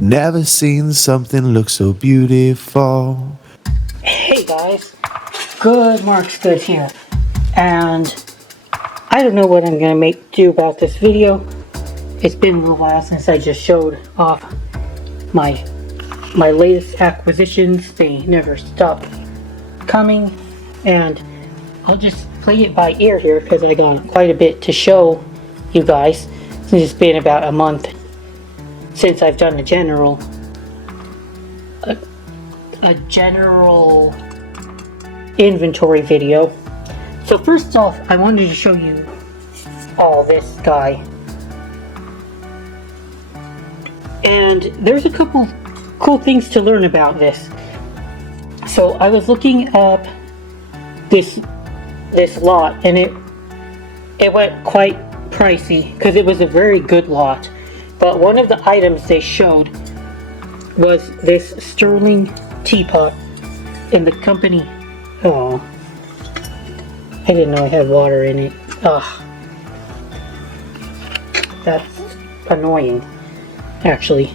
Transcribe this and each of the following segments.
I've never seen something look so beautiful. Hey guys, Good Mark's Good here, and I don't know what I'm gonna do about this video. It's been a little while since I just showed off my latest acquisitions. They never stop coming, and I'll just play it by ear here because I got quite a bit to show you guys. Since it's been about a month since I've done a general inventory video. So first off, I wanted to show you all this guy. And there's a couple cool things to learn about this. So I was looking up this lot, and it went quite pricey because it was a very good lot. But one of the items they showed was this sterling teapot, and the company, oh, I didn't know I had water in it. Ugh, that's annoying, actually.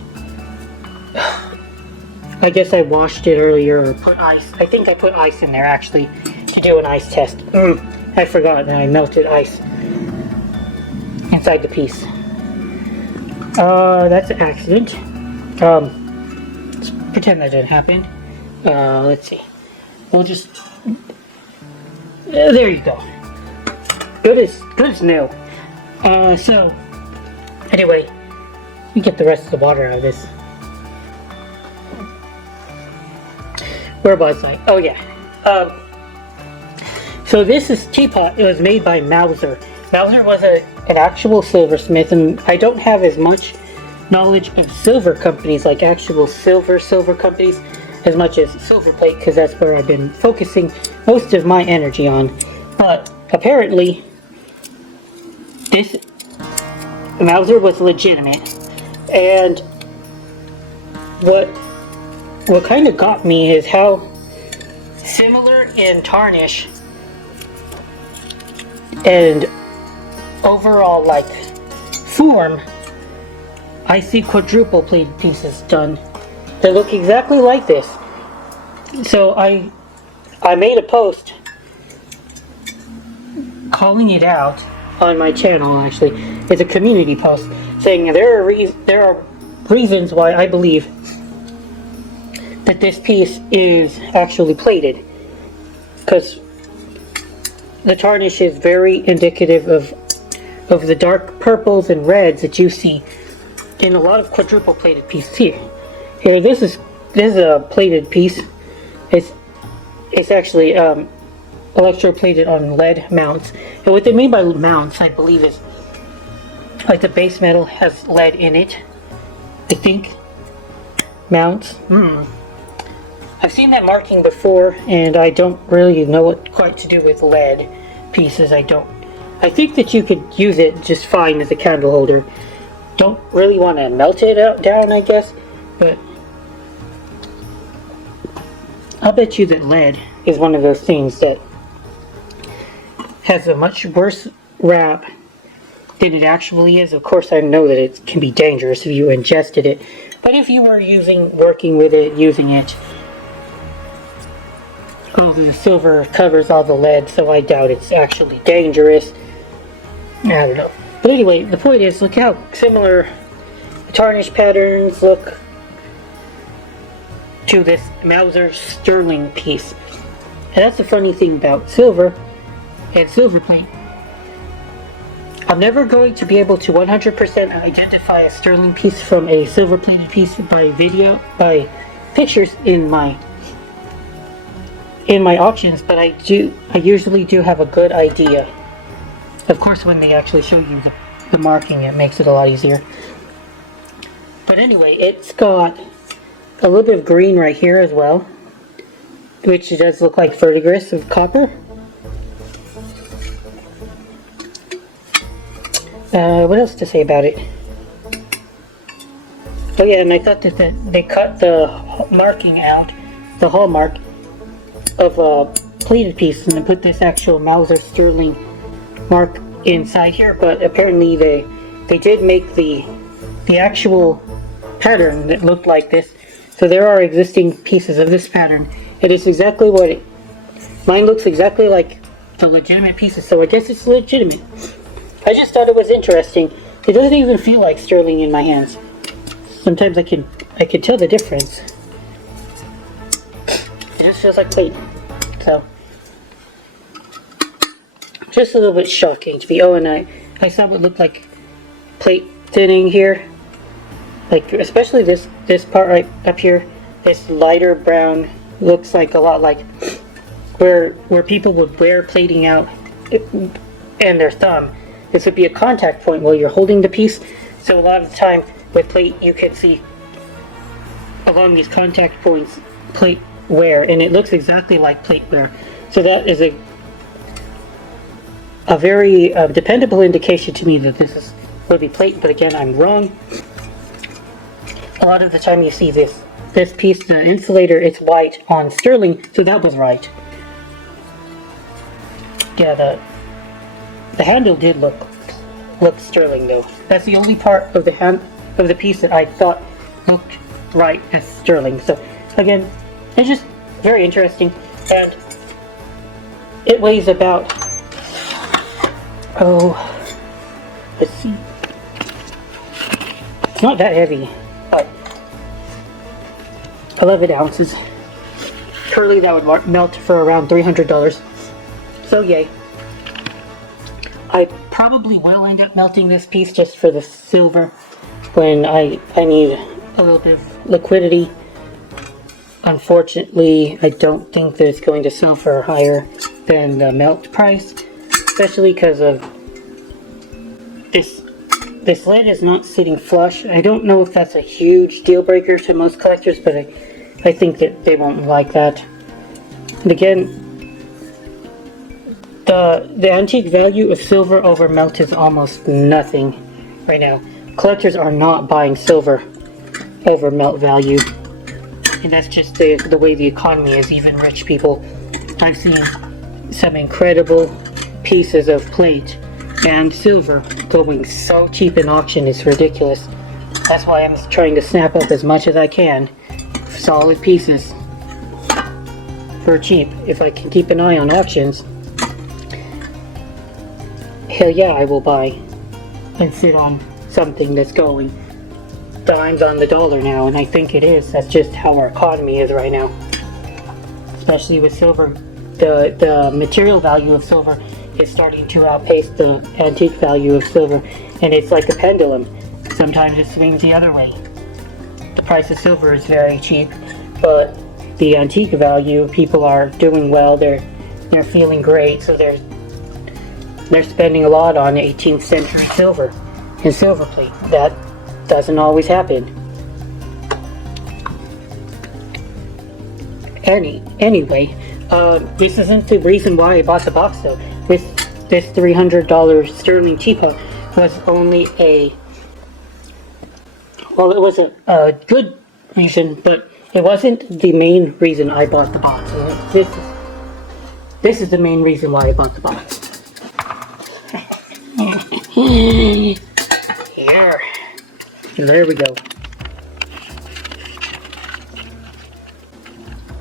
I guess I washed it earlier or put ice. I think I put ice in there actually to do an ice test. I forgot that I melted ice inside the piece. That's an accident. Let's pretend that didn't happen. Let's see. We'll just... there you go. Good as new. So, anyway, you get the rest of the water out of this. Where was I? Oh yeah. So this is teapot. It was made by Mauser. Mauser was an actual silversmith, and I don't have as much knowledge of silver companies, like actual silver companies, as much as silver plate, because that's where I've been focusing most of my energy on. But apparently, this Mauser was legitimate, and what kind of got me is how similar in tarnish and overall like form I see quadruple plated pieces done that look exactly like this. So I made a post calling it out on my channel. Actually, it's a community post saying there are reasons why I believe that this piece is actually plated, because the tarnish is very indicative of the dark purples and reds that you see in a lot of quadruple plated pieces here. Here, this is a plated piece. It's actually electroplated on lead mounts. And what they mean by mounts, I believe, is like the base metal has lead in it. I think mounts. I've seen that marking before, and I don't really know what quite to do with lead pieces. I think that you could use it just fine as a candle holder. Don't really want to melt it down, I guess, but I'll bet you that lead is one of those things that has a much worse rap than it actually is. Of course, I know that it can be dangerous if you ingested it, but if you were working with it, using it, the silver covers all the lead, so I doubt it's actually dangerous. I don't know. But anyway, the point is, look how similar the tarnish patterns look to this Mauser sterling piece. And that's the funny thing about silver and silver plate. I'm never going to be able to 100% identify a sterling piece from a silver plated piece by pictures in my auctions, but I usually do have a good idea. Of course, when they actually show you the marking, it makes it a lot easier. But anyway, it's got a little bit of green right here as well, which does look like verdigris of copper. What else to say about it? Oh yeah, and I thought that they cut the marking out, the hallmark of a plated piece, and then put this actual Mauser sterling mark inside here. But apparently they did make the actual pattern that looked like this. So there are existing pieces of this pattern. It is exactly what it... Mine looks exactly like the legitimate pieces, so I guess it's legitimate. I just thought it was interesting. It doesn't even feel like sterling in my hands. Sometimes I can tell the difference. It just feels like plate. So, just a little bit shocking to me. Oh, and I saw what looked like plate thinning here. Like, especially this part right up here. This lighter brown looks like a lot like where people would wear plating out and their thumb. This would be a contact point while you're holding the piece. So a lot of the time with plate, you can see along these contact points plate wear, and it looks exactly like plate wear. So that is a very dependable indication to me that this would be plate. But again, I'm wrong. A lot of the time you see this piece, the insulator, it's white on sterling, so that was right. Yeah, the handle did look sterling though. That's the only part of the piece that I thought looked right as sterling. So again, it's just very interesting, and it weighs about, let's see, it's not that heavy, but 11 ounces. Currently that would melt for around $300. So yay. I probably will end up melting this piece just for the silver when I need a little bit of liquidity. Unfortunately, I don't think that it's going to sell for higher than the melt price, especially because of this lid is not sitting flush. I don't know if that's a huge deal breaker to most collectors, but I think that they won't like that. And again, the antique value of silver over melt is almost nothing right now. Collectors are not buying silver over melt value, and that's just the way the economy is. Even rich people, I've seen some incredible pieces of plate and silver going so cheap in auction, it's ridiculous. That's why I'm trying to snap up as much as I can, solid pieces for cheap. If I can keep an eye on auctions, hell yeah, I will buy and sit on something that's going dimes on the dollar now, and I think it is. That's just how our economy is right now, especially with silver. The material value of silver is starting to outpace the antique value of silver, and it's like a pendulum. Sometimes it swings the other way. The price of silver is very cheap, but the antique value, people are doing well, they're feeling great, so they're spending a lot on 18th century silver and silver plate. That doesn't always happen. Anyway, this isn't the reason why I bought the box though. This $300 sterling cheapo was only it was a good reason, but it wasn't the main reason I bought the box. This is the main reason why I bought the box. Here. There we go.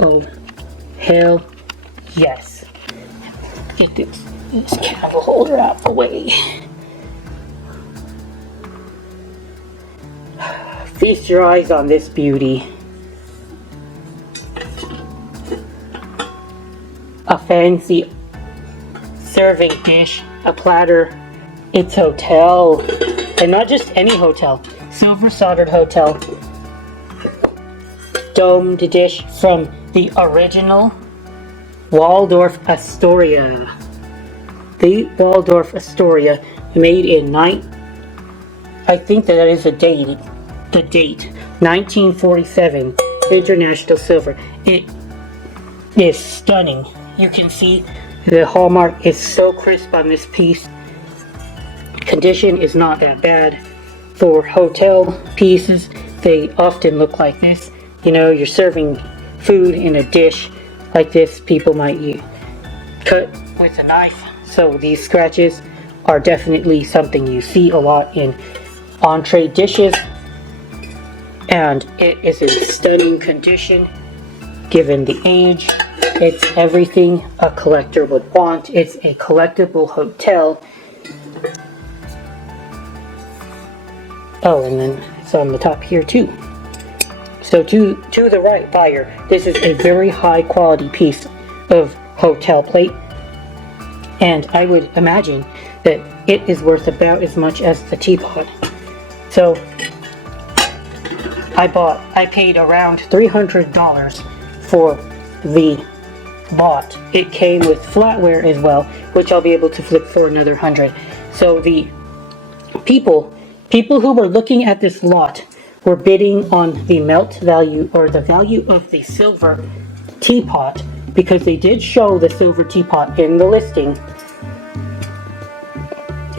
Oh, hell yes. Get this candle holder out the way. Feast your eyes on this beauty. A fancy serving dish, a platter. It's hotel, and not just any hotel. Silver soldered hotel. Domed dish from the original Waldorf Astoria. The Waldorf Astoria, made in I think that is the date, 1947, international silver. It is stunning. You can see the hallmark is so crisp on this piece. Condition is not that bad. For hotel pieces, they often look like this. You know, you're serving food in a dish like this, people might cut with a knife. So these scratches are definitely something you see a lot in entree dishes. and it is in stunning condition given the age. It's everything a collector would want. It's a collectible hotel. Oh, and then it's on the top here too. So to the right buyer, this is a very high quality piece of hotel plate, and I would imagine that it is worth about as much as the teapot. So I paid around $300 for the lot. It came with flatware as well, which I'll be able to flip for another 100. So the people who were looking at this lot were bidding on the melt value, or the value of the silver teapot, because they did show the silver teapot in the listing.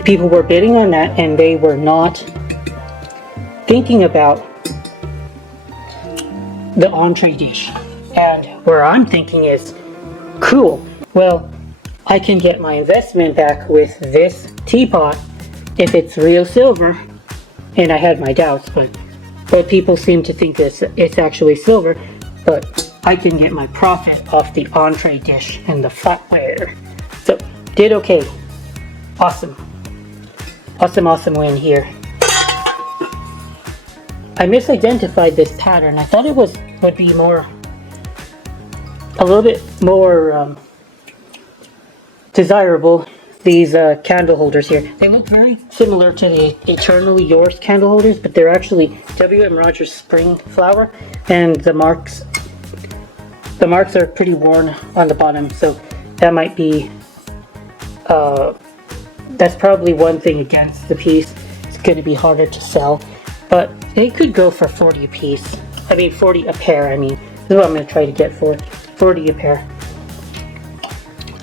People were bidding on that, and they were not thinking about the entree dish. And where I'm thinking is, cool, well, I can get my investment back with this teapot if it's real silver. And I had my doubts, but people seem to think it's actually silver, but I can get my profit off the entree dish and the flatware. So, did okay. Awesome. Awesome win here. I misidentified this pattern. I thought it would be a little bit more desirable. These candle holders here. They look very similar to the Eternally Yours candle holders, but they're actually W.M. Rogers spring flower, and the marks are pretty worn on the bottom, so that might be that's probably one thing against the piece. It's going to be harder to sell, but they could go for 40 a piece. 40 a pair. This is what I'm going to try to get for 40 a pair.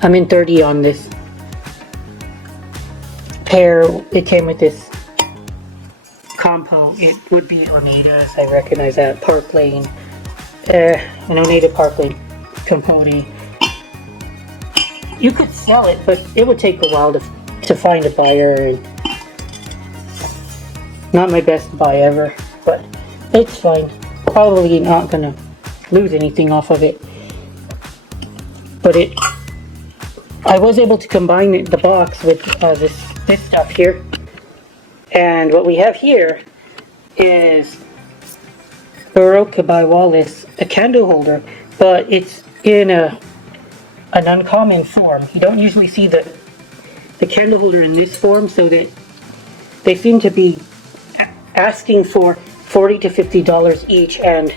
I'm in 30 on this pair. It came with this compo. It would be Oneida's. I recognize that. Park Lane. An Oneida Park Lane Capote. You could sell it, but it would take a while to find a buyer. And not my best buy ever, but it's fine. Probably not gonna lose anything off of it. But I was able to combine the box with this stuff here. And what we have here is Baroque by Wallace, a candle holder, but it's in an uncommon form. You don't usually see the candle holder in this form, so that they seem to be asking for $40 to $50 each, and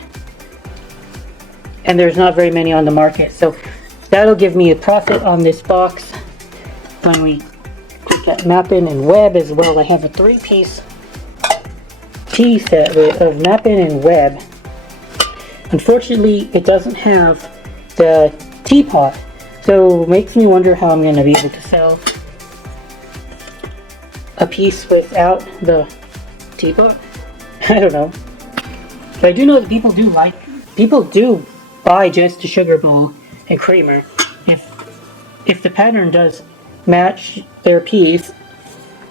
there's not very many on the market. So that'll give me a profit on this box. When we look at Mappin and Webb as well, I have a 3-piece tea set of Mappin and Webb. Unfortunately, it doesn't have the teapot, so it makes me wonder how I'm going to be able to sell a piece without the teapot. I don't know. But I do know that people do buy just a sugar bowl and creamer if the pattern does match their piece,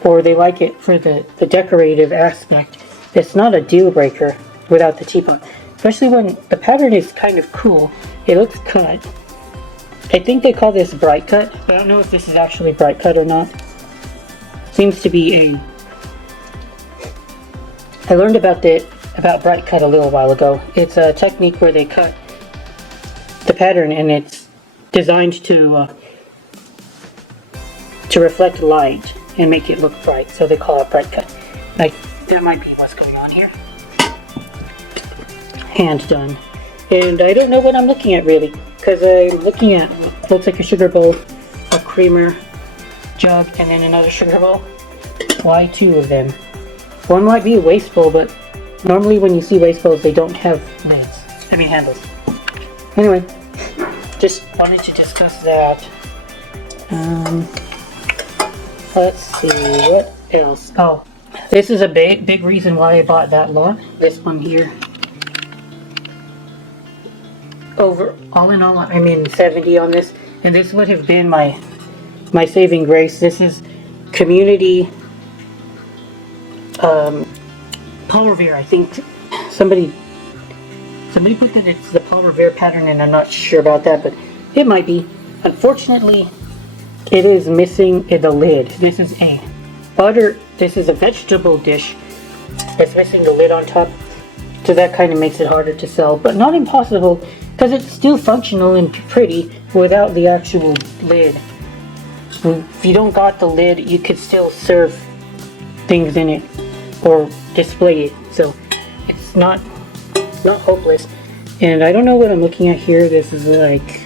or they like it for the decorative aspect. It's not a deal breaker without the teapot, especially when the pattern is kind of cool. It looks cut. I think they call this bright cut, but I don't know if this is actually bright cut or not. Seems to be I learned about bright cut a little while ago. It's a technique where they cut the pattern, and it's designed to reflect light and make it look bright, so they call it bright cut. That might be what's going on here. Hand done. And I don't know what I'm looking at really, because I'm looking at what looks like a sugar bowl, a creamer jug, and then another sugar bowl. Why 2 of them? One might be a waste bowl, but normally when you see waste bowls, they don't have lids. Handles. Anyway, just wanted to discuss that. Let's see, what else? Oh, this is a big reason why I bought that lot. This one here. All in all, I'm in 70 on this, and this would have been my saving grace. This is Community Power Veer, I think. somebody put that it's the Paul Revere pattern, and I'm not sure about that, but it might be. Unfortunately, it is missing the lid. This is a vegetable dish that's missing the lid on top, so that kind of makes it harder to sell, but not impossible, because it's still functional and pretty without the actual lid. If you don't got the lid, you could still serve things in it or display it, so it's not hopeless. And I don't know what I'm looking at here. This is like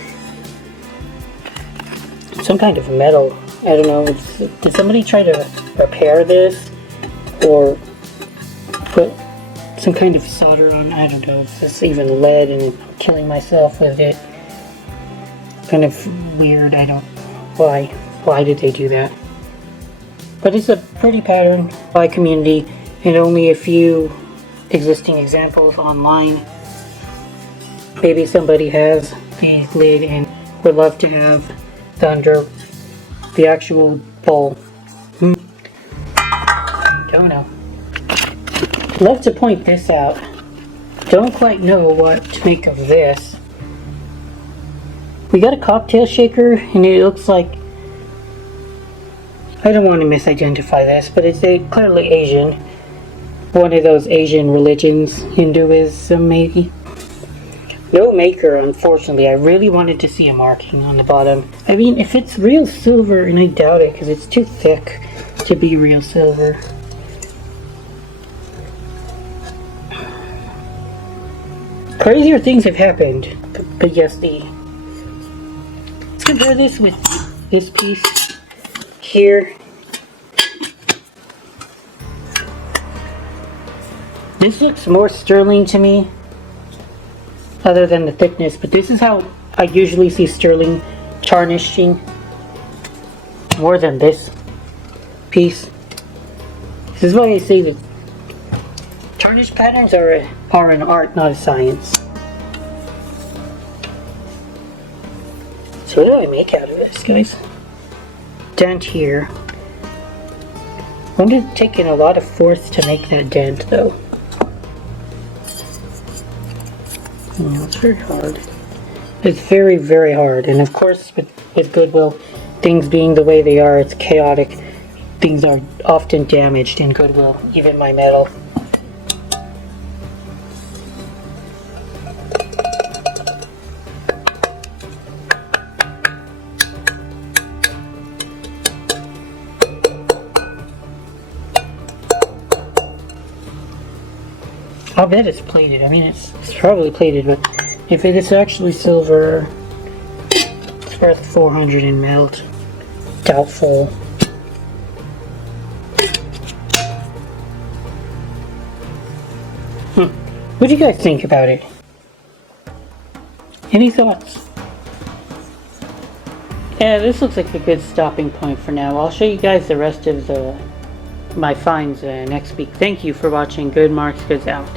some kind of metal. I don't know. Did somebody try to repair this or put some kind of solder on? I don't know. It's just even lead, and I'm killing myself with it. Kind of weird. I don't. Why did they do that? But it's a pretty pattern by community, and only a few existing examples online. Maybe somebody has the lid and would love to have the actual bowl. Don't know. Love to point this out. Don't quite know what to make of this. We got a cocktail shaker, and it looks like, I don't want to misidentify this, but it's clearly Asian. One of those Asian religions, Hinduism maybe. No maker, unfortunately. I really wanted to see a marking on the bottom. I mean, if it's real silver, and I doubt it because it's too thick to be real silver. Crazier things have happened, but yes, let's compare this with this piece here. This looks more sterling to me, other than the thickness, but this is how I usually see sterling tarnishing, more than this piece. This is why I say that tarnish patterns are an art, not a science. So what do I make out of this, guys? Dent here. Wouldn't it have taken a lot of force to make that dent, though? No, it's very hard. It's very, very hard. And of course, with Goodwill, things being the way they are, it's chaotic. Things are often damaged in Goodwill, even my metal. I'll bet it's plated. I mean, it's probably plated, but if it is actually silver, it's worth 400 in melt. Doubtful. What do you guys think about it? Any thoughts? Yeah, this looks like a good stopping point for now. I'll show you guys the rest of my finds next week. Thank you for watching. Good Marks Goods out.